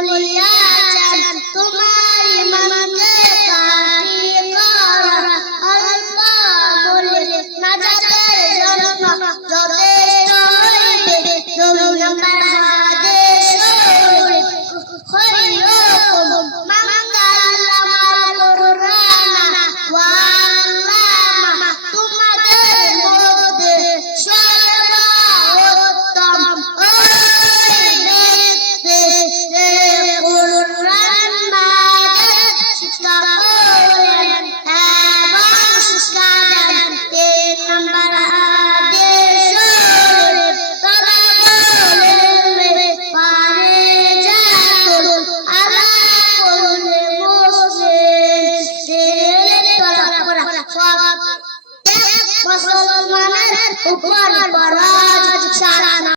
বলিয়াছেন তোমার ইমানকে কাটি করা অল্প বলে নাজাতের জন্য যথেষ্ট হইবে দুই নম্বর হাদিস খৈরুকুম মান তাআল্লামাল কুরআনা ওয়া আল্লামা তোমাদের মধ্যে সর্বোত্তম ওই ব্যক্তি যে কুরআন মাজিদ শিক্ষা করেন এবং শিক্ষা দেন। তিন নম্বর হাদিস কথা বললে পারে জাতুল আলা কুল্লি মুসলিম মুসলমানের উপর ফরজ সারা